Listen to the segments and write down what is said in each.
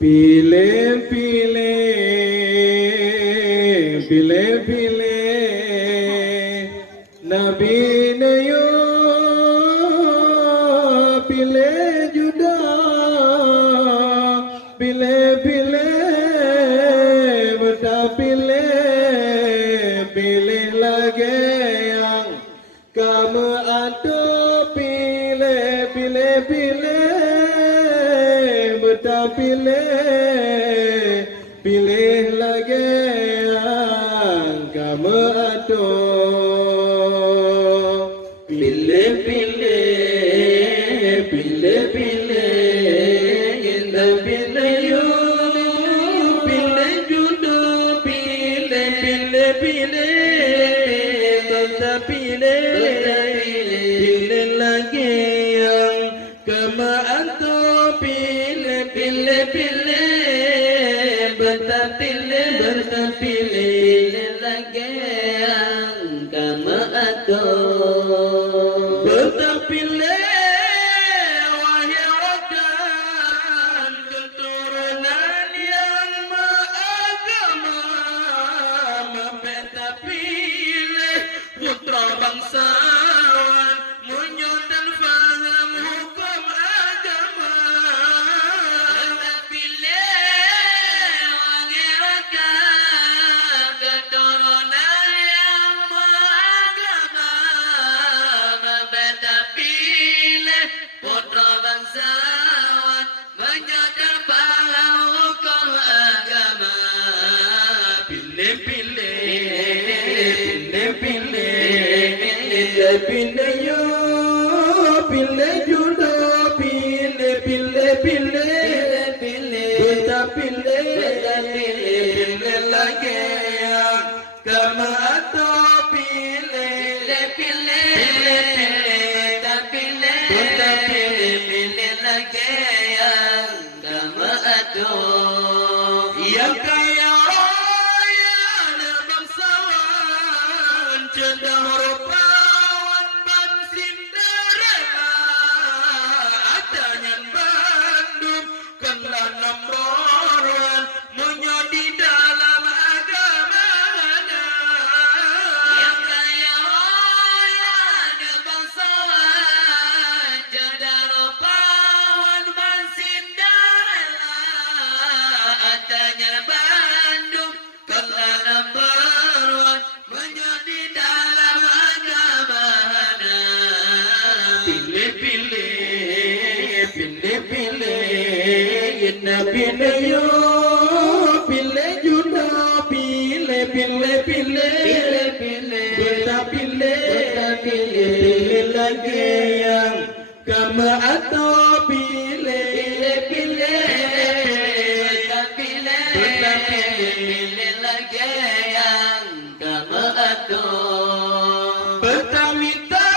Pilih-pilih, pilih-pilih Nabi Nayo, pilih Juda, pilih-pilih, betah pilih, pilih lagi yang kamu ada, pilih, pilih-pilih, betah pilih, pilih lagi yang kamu ada. Pilih-pilih, pilih-pilih, Nabi Nayo, pilih Juda, pilih-pilih, tetap pilih lagi yang kamu ada, pilih-pilih, tetap pilih lagi yang kamu ada. Bertapilih wahai rakan keturunan yang beragama, bertapilih putra bangsawan menyutan faham hukum agama. Bertapilih wahai rakan keturunan yang beragama, pilih putra bangsawan menyutan faham hukum agama. Pilih-pilih, pilih-pilih, pilih yo, pilih Juda, pilih-pilih, betah pilih lagi yang kamu ada, pilih-pilih, betah pilih lagi yang kamu ada. Yang kaya raya dan bangsawan, cendah rupawan ban Cinderella, adanya Bandung kena nombor one, menjadi dalam agama. Yang kaya raya dan bangsawan, cendah rupawan ban Cinderella, adanya Bandung kena nombor one, menjadi dalam agama. Pilih-pilih, pilih-pilih, Nabi Nayo, pilih Juda, pilih-pilih, betah pilih lagi yang kamu ada, pilih-pilih, betah pilih lagi yang kamu ada. Betah minta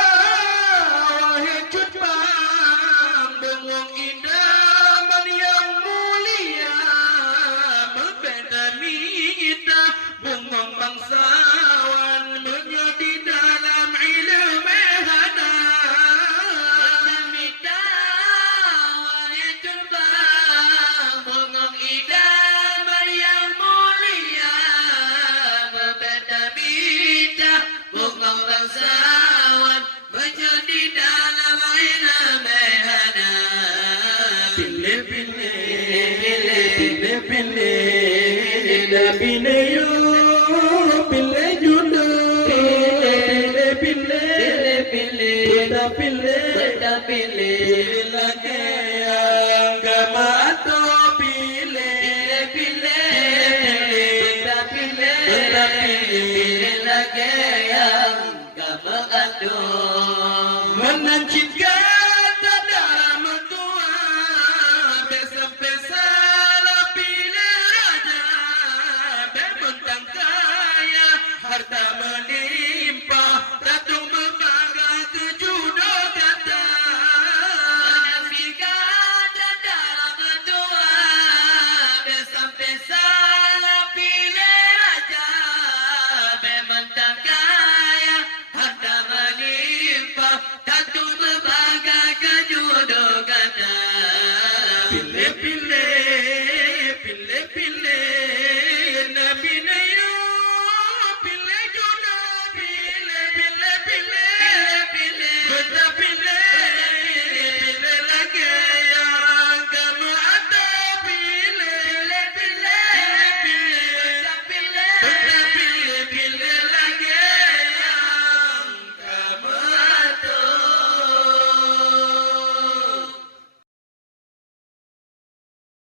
wahai cutbang, bengong idaman yang mulia, berbeda minta bengong bangsawan menjadi dalam ilmu hadap. Minta wahai cutbang, bengong idaman yang mulia, berbeda minta bengong bangsawan menjadi dalam ilmu hadap. Pilih-pilih, Nabi Nayo, pilih Juda, pilih-pilih, betah pilih lagi yang kamu ada, pilih-pilih, betah pilih lagi yang kamu ada. Menancitkan darah mentua, besar-besar pilih raja, berbentang kaya, harta melimpah, datung berbagai tujuh kata. Menancitkan darah mentua, besar-besar pilih raja, Pile, pile.